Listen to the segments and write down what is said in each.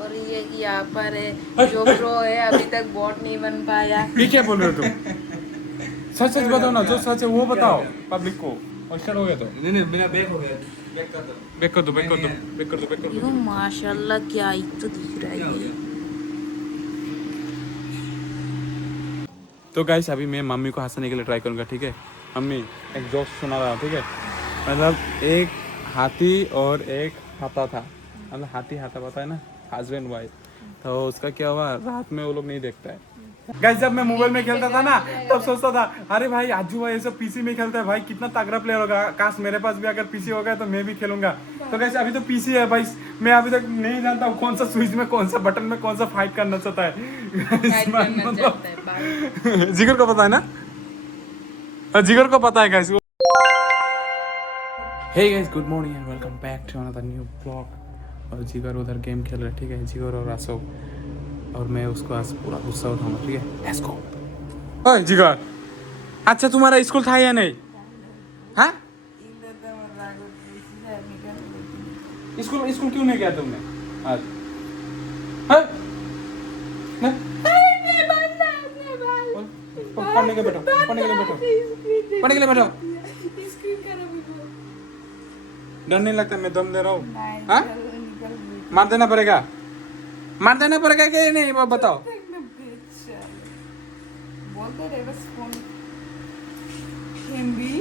और ये कि यहाँ पर है जो प्रो है अभी तक बॉट नहीं बन पाया। ये क्या बोल रहे हो तुम? सच सच बताओ ना, जो सच है वो बताओ पब्लिक को। और स्टार्ट हो गया तो नहीं मेरा बैक हो गया, बैक कर दो। बैक कर दो, बैक कर दो, बैक कर दो, बैक कर यो दो। माशाल्लाह क्या ही तो दिख रहा क्या हो है ये। गया? तो गाइस अभी मैं मम्मी को हंसाने के लिए ट्राई करूंगा, ठीक है? मम्मी एक जोक सुना रहा हूँ, ठीक है? मतलब एक हाथी और एक हाथा था। मतलब हाथी हाथा पता है ना, हस्बैंड वाइफ। तो उसका क्या हुआ, रात में वो लोग नहीं देखता है। गाइस जब मैं मोबाइल में खेलता था ना, तब सोचता था अरे भाई आजू भाई ये सब पीसी में खेलता है, भाई कितना तगड़ा प्लेयर होगा, काश मेरे पास भी अगर पीसी होगा तो मैं भी खेलूंगा। तो गाइस अभी तो पीसी है भाई, मैं अभी तक नहीं जानता हूँ कौन सा स्विच में, कौन सा बटन में, कौन सा फाइट करना चाहता है। जिगर को पता है ना, जिगर को पता है guys. Hey guys good morning and welcome back to another new blog. और जिगर उधर गेम खेल रहा है, ठीक है? जिगर और अशोक, और मैं उसको आज पूरा गुस्सा उठाऊंगा, ठीक है? Let's go. ओए जिगर, अच्छा तुम्हारा स्कूल था या नहीं? हाँ, स्कूल स्कूल क्यों नहीं गया तुमने आज? हाँ? नहीं? पढ़ने के बैठो, पढ़ने के लिए बैठो, पढ़ने के लिए बैठो। डर नहीं लगता मैं दम दे रहा हूँ? हाँ, मार देना पड़ेगा, मार देना पड़ेगा कि नहीं वो बताओ। बोलते रहे बस फोन एमबी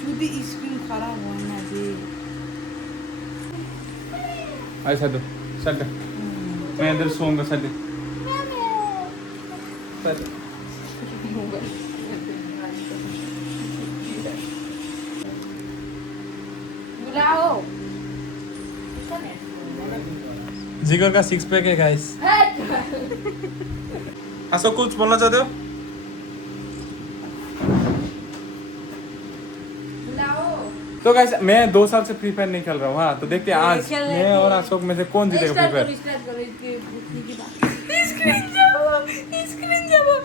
चूती स्क्रीन खराब होना जी। ऐसा दो सर, मैं इधर सोऊंगा सर। बुलाओ जिगर का सिक्स पैक है गाइस। अशोक कुछ बोलना चाहते हो? तो गाइस मैं 2 साल से फ्री फायर नहीं खेल रहा हूँ। हाँ तो देखते हैं आज मैं और अशोक में से कौन जीतेगा free fire.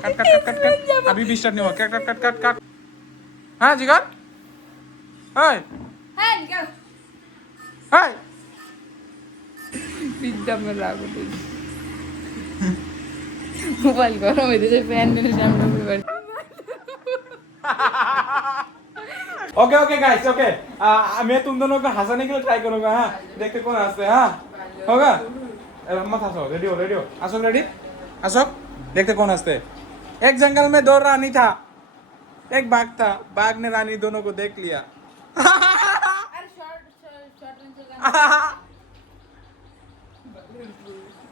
Cut cut cut cut cut, अभी भी स्टार्ट नहीं हुआ, cut cut cut cut cut. हाँ जिगर, हाय हाय। मोबाइल गरम हुँदैछ फ्यान पनि राम्रो गर्छ। ओके ओके गाइस ओके, मैं तुम दोनों को हंसाने के लिए ट्राई करूंगा। हाँ देखते कौन हंसते हैं। हाँ होगा, मत हंसो। रेडी हो, रेडी हो अशोक? रेडी अशोक, देखते कौन हंसते हैं। एक जंगल में 2 रानी था, एक बाघ था, बाघ ने रानी दोनों को देख लिया।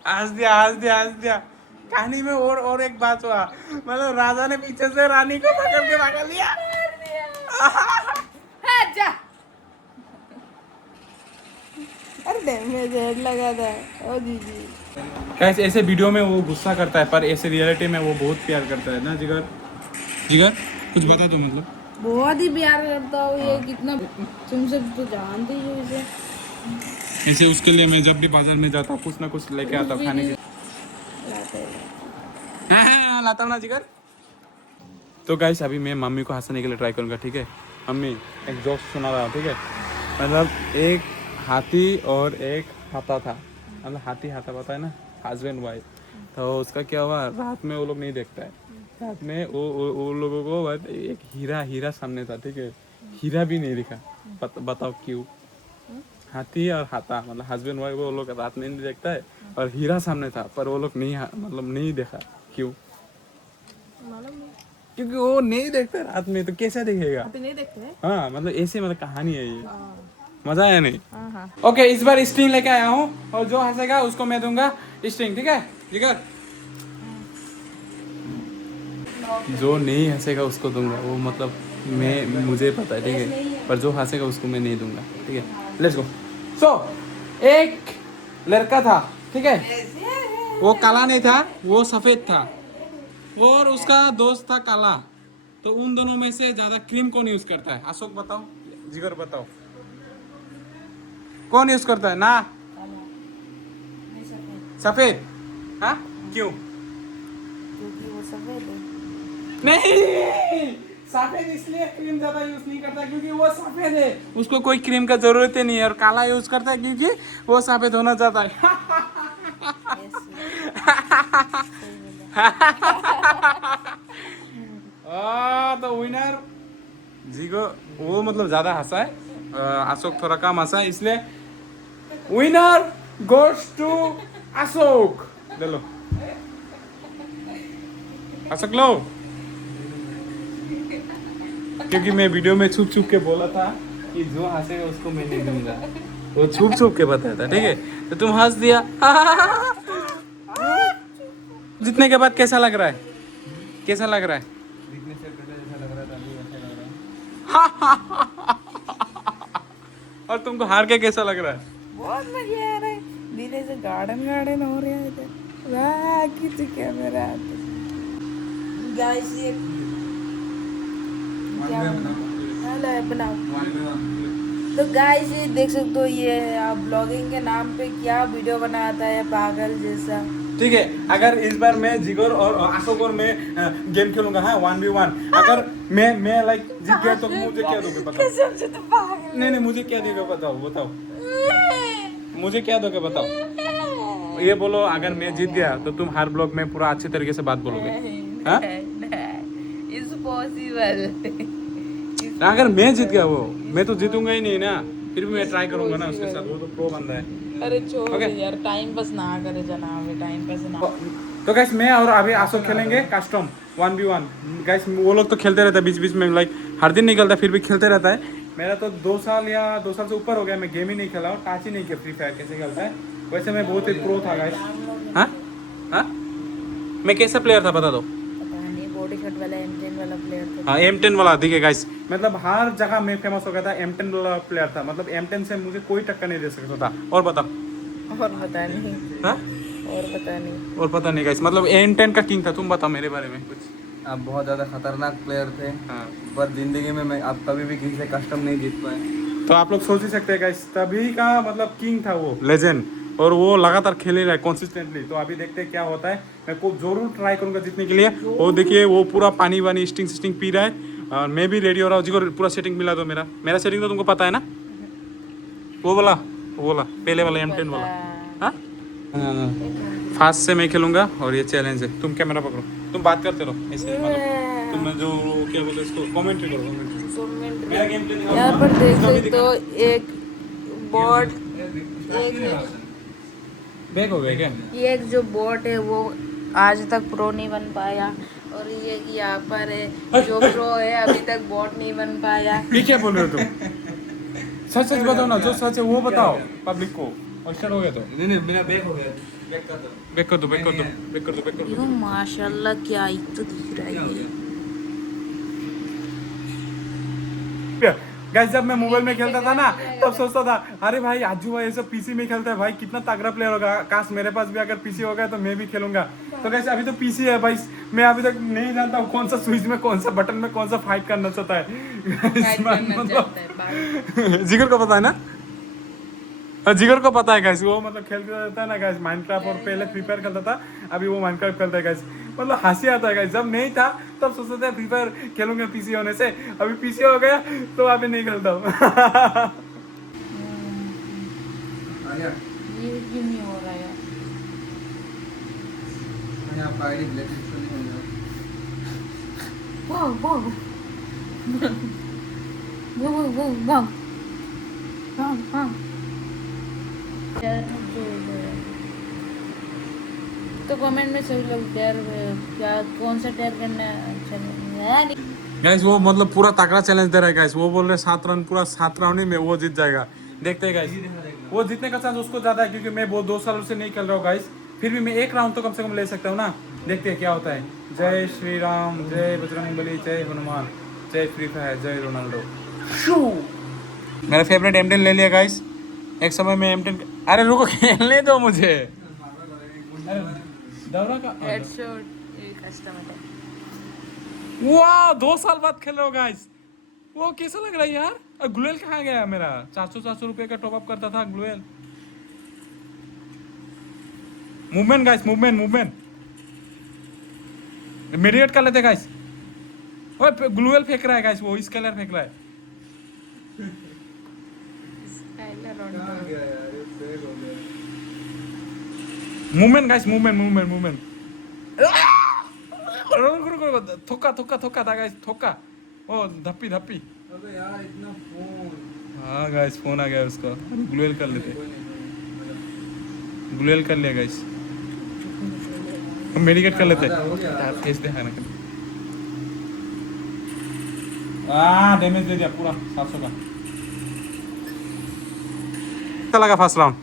हंस दिया हंस दिया हंस दिया। कहानी में और एक बात हुआ, मतलब राजा ने पीछे से रानी को पकड़ के भागा लिया। अरे डैमेज हेड लगा था ओ दीदी। कैसे ऐसे वीडियो में वो गुस्सा करता है, पर ऐसे रियलिटी में वो बहुत प्यार करता है ना जिगर? जिगर कुछ बता दो, मतलब बहुत ही प्यार करता हूँ ये कितना, तुम सब तो जानते ही हो इसे। ऐसे उसके लिए मैं जब भी बाजार में जाता हूँ कुछ ना कुछ लेके आता हूँ खाने के लिए। हाँ, लाता हूँ ना जिगर। तो गाइस अभी मैं मम्मी को हंसाने के लिए ट्राई करूंगा, ठीक है? मम्मी एक जोक सुना रहा हूँ, ठीक है? मतलब एक हाथी और एक हाथा था। मतलब हाथी हाथा पता है ना, हस्बैंड वाइफ। तो उसका क्या हुआ, रात में वो लोग नहीं देखता है। रात में वो लोगों को बस एक हीरा हीरा सामने था, ठीक है? हीरा भी नहीं दिखा। बताओ क्यों? हाथी और हाथा मतलब हस्बैंड वाइफ, वो लोग रात में नहीं देखता है, और हीरा सामने था पर वो लोग नहीं, मतलब नहीं देखा। क्यों? क्योंकि वो नहीं देखता रात में, तो कैसे देखेगा? तो नहीं देखते हैं। हाँ मतलब ऐसे, मतलब कहानी है ये। मजा आया नहीं? ओके इस बार स्ट्रिंग लेके आया हूँ, और जो हंसेगा उसको मैं दूंगा स्ट्रिंग, ठीक है जिगर? जो नहीं हंसेगा उसको दूंगा, वो मतलब मैं, मुझे पता है, ठीक है? पर जो हंसेगा उसको मैं नहीं दूंगा, ठीक है? Let's go. सो एक लड़का था, ठीक है? वो काला नहीं था, वो सफेद था, और उसका दोस्त था काला। तो उन दोनों में से ज्यादा क्रीम कौन यूज करता है? अशोक बताओ, जिगर बताओ, कौन यूज करता है ना? सफेद। हाँ क्यों? क्योंकि वो सफेद है। नहीं, सफेद इसलिए क्रीम ज्यादा यूज नहीं करता क्योंकि वो सफेद है, उसको कोई क्रीम का जरूरत ही नहीं है। और काला यूज करता है क्योंकि वो सफेद होना चाहता है। तो विनर जी को वो मतलब ज्यादा हंसा है, अशोक थोड़ा कम हंसा है, इसलिए विनर गोस टू अशोक। ले लो अशोक लो, क्योंकि मैं वीडियो में छुप छुप के बोला था कि जो हंसेगा उसको मैं नहीं दूंगा, वो छुप छुप के बताया था, ठीक है। तो तुम हंस दिया। जीतने के बाद कैसा लग रहा है, कैसा लग रहा है? दिखने से पहले जैसा लग रहा था अभी वैसा लग रहा है। और तुमको हार के कैसा लग रहा है? बहुत मजा आ रहा है, धीरे से गार्डन गार्डन हो रहा है इधर। वाह किसी कैमरा गाइस ये क्या हेलो बनाओ। तो गाइस ये देख सकते हो, ये आप ब्लॉगिंग के नाम पे क्या वीडियो बनाता है पागल जैसा। ठीक है, अगर इस बार मैं जिगर और अशोक और मैं गेम खेलूंगा, हाँ 1v1। अगर मैं लाइक जीत गया तो मुझे क्या दोगे बताओ? कसम से तो पागल। नहीं मुझे क्या देगा बताओ, बताओ मुझे क्या दोगे बताओ? ये बोलो, अगर मैं जीत गया तो तुम हर ब्लॉग में पूरा अच्छे तरीके से बात बोलोगे, हाँ? Is possible. अगर मैं जीत गया, वो मैं तो जीतूंगा ही नहीं ना, फिर भी मैं ट्राई करूंगा ना उसके साथ, वो तो प्रो बंदा है। अरे छोड़ Okay. यार, टाइम पास ना करे जनाब, टाइम पास ना। तो गाइस मैं और अभी अशोक खेलेंगे कस्टम 1v1। गाइस वो लोग तो खेलते रहता है बीच बीच में, लाइक हर दिन निकलता है फिर भी खेलते रहता है। मेरा तो 2 साल या 2 साल से ऊपर हो गया मैं गेम ही नहीं खेला हूँ, टच ही नहीं किया फ्री फायर कैसे खेलता है। वैसे मैं बहुत ही प्रो था गाइस। हाँ हाँ, मैं कैसा प्लेयर था बता दो? पता नहीं, बॉडी शॉट वाला M10 वाला प्लेयर था। हाँ M10 वाला, ठीक है गाइस, मतलब हर जगह मैं फेमस हो गया था, M10 वाला प्लेयर था, मतलब M10 से मुझे कोई टक्कर नहीं दे सकता था। और बताओ? और पता नहीं, हाँ और पता नहीं, और पता नहीं गाइस, मतलब M10 का किंग था। तुम बताओ मेरे बारे में कुछ। आप बहुत ज़्यादा खतरनाक प्लेयर थे, हाँ, पर जिंदगी में मैं आप कभी भी किसी से कस्टम नहीं जीत पाए। तो आप लोग सोच ही सकते हैं गाइस, तभी का मतलब किंग था वो, लेजेंड, और वो लगातार खेल ही रहा है कंसिस्टेंटली। तो अभी देखते हैं क्या होता है, मैं को जरूर ट्राई करूंगा जीतने के लिए। वो देखिए वो पूरा पानी वानी स्टिंग पी रहा है, और मैं भी रेडी हो रहा हूँ। जी को पूरा सेटिंग मिला दो, मेरा सेटिंग तो तुमको पता है ना, वो बोला पहले वाला M10 वाला। हाँ फास्ट से मैं खेलूंगा, और ये चैलेंज है। तुम कैमरा पकड़ो, तुम बात करते रहो ऐसे, मतलब तुम जो क्या बोलते हैं इसको, कमेंट्री करो, कमेंट्री। मेरा गेम प्ले यहाँ पर देख सकते हो एक बोट, एक बैक हो गया क्या? ये एक जो बोट है वो आज तक प्रो नहीं बन पाया, और ये यहाँ पर है जो प्रो है अभी तक बोट नहीं बन पाया। ये क्या बोल रहे हो तुम? सच सच बताओ ना, जो सच है वो बताओ पब्लिक को। और स्टार्ट हो गया तो नहीं मेरा बैक हो गया, बैक कर दो। बैक कर दो, बैक कर दो, बैक कर दो, बैक कर यो दो। माशाल्लाह क्या ही तो दिख रहा है ये। गाइस जब मैं मोबाइल में खेलता था ना, तब सोचता था अरे भाई आजू भाई ये सब पीसी में खेलता है भाई, कितना तगड़ा प्लेयर होगा, काश मेरे पास भी अगर पीसी होगा तो मैं भी खेलूंगा। तो गाइस अभी तो पीसी है भाई, मैं अभी तक नहीं जानता हूँ कौन सा स्विच में, कौन सा बटन में, कौन सा फाइट करना चाहता है। जिगर को पता है ना, जिगर को पता है गाइस, वो मतलब खेलते रहता है ना गाइस माइनक्राफ्ट, और पहले फ्री फायर खेलता था, अभी वो माइनक्राफ्ट खेलता है गाइस। मतलब हंसी आता है गाइस, जब नहीं था तब सोचते थे फ्री फायर खेलूंगा पीसी होने से, अभी पीसी हो गया तो अभी नहीं खेलता हूँ। ये क्यों नहीं हो रहा है? आपका आईडी ब्लैकलिस्ट तो नहीं होगा? वाह वाह वाह वाह वाह हाँ हाँ। तो कमेंट में सभी लोग यार क्या कौन सा टेयर करना अच्छा नहीं। गाइस वो मतलब पूरा तगड़ा चैलेंज दे रहा है गाइस, वो बोल रहे 7 रन, पूरा 7 राउंड ही में वो जीत जाएगा। देखते हैं गाइस, वो जीतने का चांस उसको ज्यादा है क्योंकि मैं वो 2 सालों से नहीं खेल रहा हूँ गाइस, फिर भी मैं 1 राउंड तो कम से कम ले सकता हूँ ना। देखते हैं क्या होता है। जय श्री राम, जय बजरंगबली, जय हनुमान, जय फ्री फायर, जय रोनाल्डो। मेरा फेवरेट M10 ले लिया गाइस, एक समय में M10। अरे रुको खेलने दो मुझे। दौरा का हेडशॉट ये कस्टमर है। वाह 2 साल बाद खेल रहे हो गाइस, वो कैसा लग रहा है यार। और ग्लूएल कहाँ गया मेरा? 400 रुपए का टॉप अप करता था ग्लूएल। मूवमेंट गाइस, मूवमेंट मेडिकेट कर लेते गाइस। ओए ग्लूएल फेंक रहा है गाइस, वो स्केलर फेंक रहा है। कहाँ गया यार, ये फेल हो गया। Movement guys, movement. रुको, थोका था गाइस, थोका। ओ धप्पी। अबे यार इतना फोन। हाँ गाइस, फोन आ गया उसका। ग्लूएल कर लेते, कोई नहीं। ग्लूएल कर लिया गाइस। हम मेडिकेट कर लेते। आधा हो गया। यार फेस दिखा ना। डैमेज दे दिया पूरा 700 का। कैसा लगा फर्स्ट राउंड?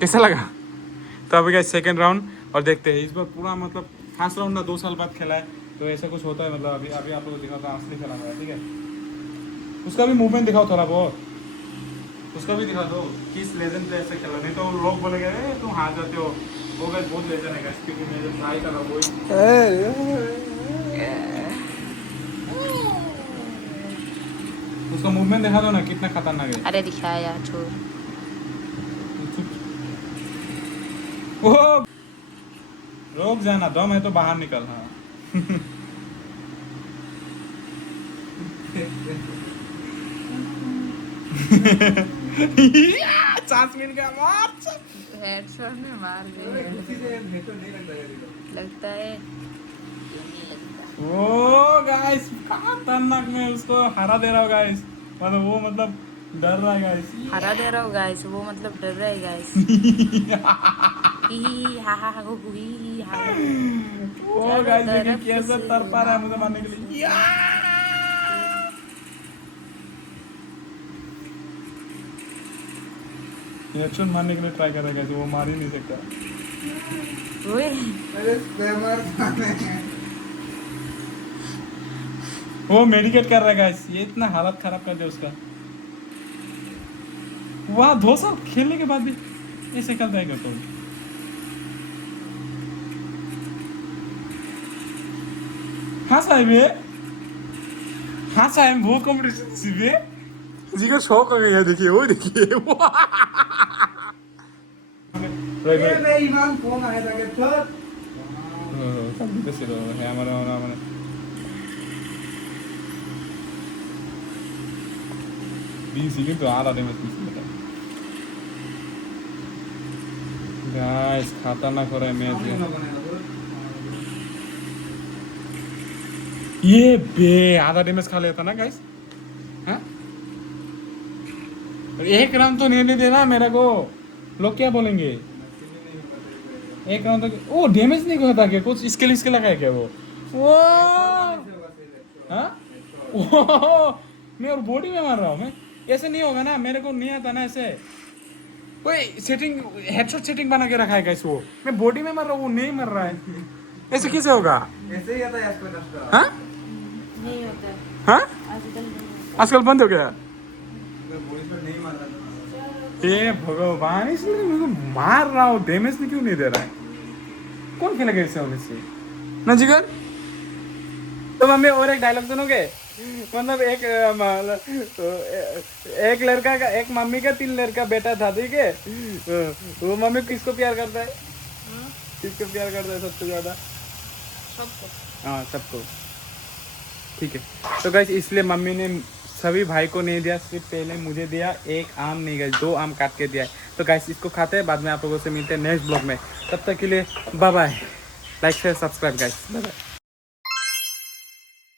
कैसा लगा? तो अभी गाइस सेकंड राउंड और देखते हैं इस बार पूरा, मतलब फर्स्ट राउंड ना 2 साल बाद खेला है, तो ऐसा कुछ होता है। मतलब अभी आप लोगों को दिखाता हूं असली खेला हुआ है, ठीक है। उसका भी मूवमेंट दिखाओ थोड़ा बहुत, उसका भी दिखा दो किस लेजेंड प्लेयर से खेला, नहीं तो लोग बोलेंगे तुम हार जाते हो। वो गाइस बहुत लेजेंड है गाइस, क्योंकि मैं जब ट्राई कर रहा हूं वही। उसका मूवमेंट दिखा दो ना, कितना खतरनाक है। अरे दिखाया यार, छोड़। ओ रोक जाना, दम है तो बाहर निकल। हाँ सांस मिल गया, मार। हेडशॉट में मार अबे किसी से हेडशॉट नहीं लगता यार, ये तो। लगता है। ओ गाइस खतरनाक, मैं उसको हरा दे रहा हूँ गाइस। मतलब वो डर रहा है गाइस। हरा दे रहा हूँ गाइस, वो मतलब डर रहा है गाइस। ही हा हा हा ही हा। ओ गाइस देखिए कैसे तर पा रहा है मुझे मारने के लिए। हेडशॉट मारने के लिए ट्राई कर रहा है गाइस, वो मार ही नहीं सकता। ओए अरे स्पैमर खाने हैं। वो मेडिकेट कर रहा है गाइस, ये इतना हालत खराब कर दिया उसका। वहाँ 2 साल खेलने के बाद भी ऐसे करता है क्या तो? हाँ साहब वो कंपटीशन सीबे जी का शौक हो गया। देखिए वो देखिए वो ये बेईमान फोन आया था कि थर्ड। गाइस खतरनाक हो रहा है मैच ये बे आधा डैमेज खा लेता ना गाइस। हाँ एक राउंड तो नहीं देना मेरे को, लोग क्या बोलेंगे। एक राउंड तक ओ डैमेज नहीं होता क्या? कुछ इसके लगाया क्या वो? हाँ मैं और बॉडी में मार रहा हूँ मैं। ऐसे नहीं होगा ना, मेरे को नहीं आता ना ऐसे। कोई सेटिंग हेडशॉट सेटिंग बना के रखा है गाइस, वो मैं बॉडी में मार रहा हूँ, वो नहीं मर रहा है। ऐसे कैसे होगा? ऐसे ही आता है इसको नष्टा। हाँ नहीं होता है हाँ आजकल नहीं। आजकल बंद हो गया। पुलिस पर नहीं मार रहा था। ये भगवान, इसलिए मैं मार रहा हूँ, डैमेज नहीं क्यों नहीं दे रहा है? कौन खेलेगा इससे वैसे ना जिगर? तो मम्मी और एक डायलॉग सुनोगे? मतलब एक लड़का का, एक मम्मी का 3 लड़का बेटा था, ठीक है। वो मम्मी किसको प्यार करता है? किसको प्यार करता है सबसे ज्यादा? सबको। हाँ सबको, ठीक है। तो गाइस इसलिए मम्मी ने सभी भाई को नहीं दिया, सिर्फ पहले मुझे दिया। एक आम नहीं गाइस, 2 आम काट के दिया है। तो गाइस इसको खाते हैं, बाद में आप लोगों से मिलते हैं नेक्स्ट ब्लॉग में। तब तक के लिए bye bye, like share subscribe guys, bye bye.